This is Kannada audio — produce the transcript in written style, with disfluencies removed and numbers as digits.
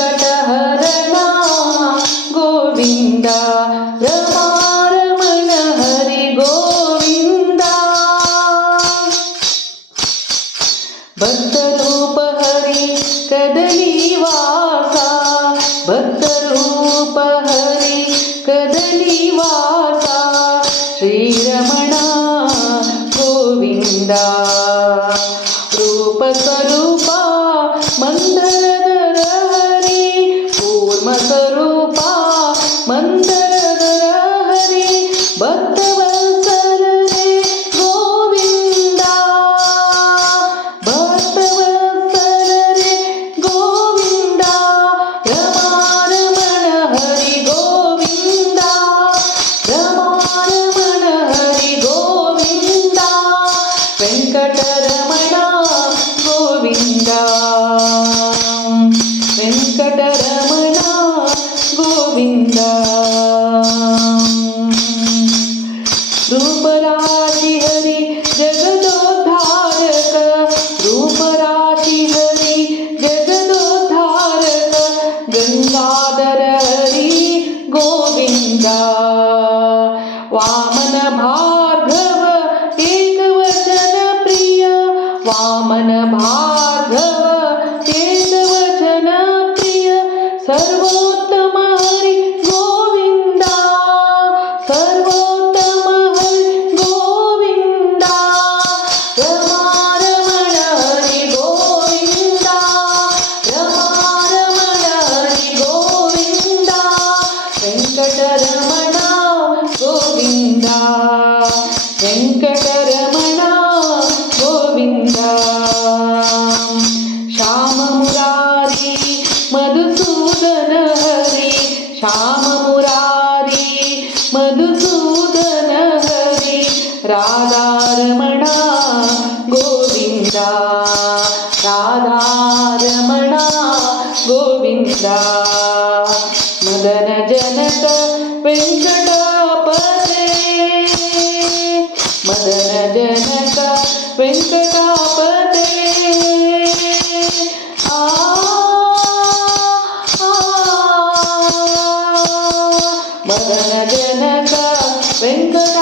ವೆಂಕಟಹರಣ ಗೋವಿಂದ ರಮಾರಮಣ ಹರಿ ಗೋವಿಂದ ಭಕ್ತರೂಪ ಹರಿ ಕದಲಿವಾಸ ಭಕ್ತರೂಪ ಹರಿ ಕದಲಿವಾಸ ಶ್ರೀರಮಣ ಗೋವಿಂದ ರೂಪ ಸ್ವರೂಪ ಮಂದರದರ ಹರಿ ಕೂರ್ಮ ಸ್ವರೂಪ ಮಂದರದರ ಹರಿ ಭಕ್ತವತ್ಸಲರೇ ಗೋವಿಂದ ಭಕ್ತವತ್ಸಲರೇ ಗೋವಿಂದ ರಮಾರಮಣ ಹರಿ ಗೋವಿಂದ ರಮಾರಮಣ ಹರಿ ಗೋವಿಂದ ವೆಂಕಟರಮಣ ಗೋವಿಂದ ವೆಂಕಟರಮಣ ಗೋವಿಂದ ರೂಪರಾಶಿ ಹರಿ ಜಗದೋದ್ಧಾರಕ ರೂಪರಾಶಿ ಹರಿ ಜಗದೋದ್ಧಾರಕ ಗಂಗಾಧರ ಹರಿ ಗೋವಿಂದ ವಾಮನ ಭಾರ್ಗವ ಏಕವಚನ ಪ್ರಿಯ ವಾಮನ ಭಾರ್ಗವ ಏಕವಚನ ಪ್ರಿಯ ಸರ್ವೋತ್ತಮ ಹರಿ ಗೋವಿಂದ ಸರ್ವೋತ್ತಮ ಹರಿ ಗೋವಿಂದ ರಮಾರಮಣ ಹರಿ ಗೋವಿಂದ ರಮಾರಮಣ ಹರಿ ಗೋವಿಂದ ವೆಂಕಟರಮಣ ಗೋವಿಂದ ವೆಂಕಟರಮಣ ಗೋವಿಂದ ಶ್ಯಾಮ ಮುರಾರಿ ಮಧುಸೂದನ ಹರಿ ಶ್ಯಾಮ ಮುರಾರಿ ಮಧುಸೂದನ ಹರಿ ರಾಧಾರಮಣ ಗೋವಿಂದ ರಾಧಾರಮಣ ಗೋವಿಂದ ಮದನ ಜನಕ ವೆಂಕಟಾಪತೆ ಮದನ ಜನಕ ವೆಂಕಟಾಪತೆ ಮದನ ಜನಕ ವೆಂಕಟ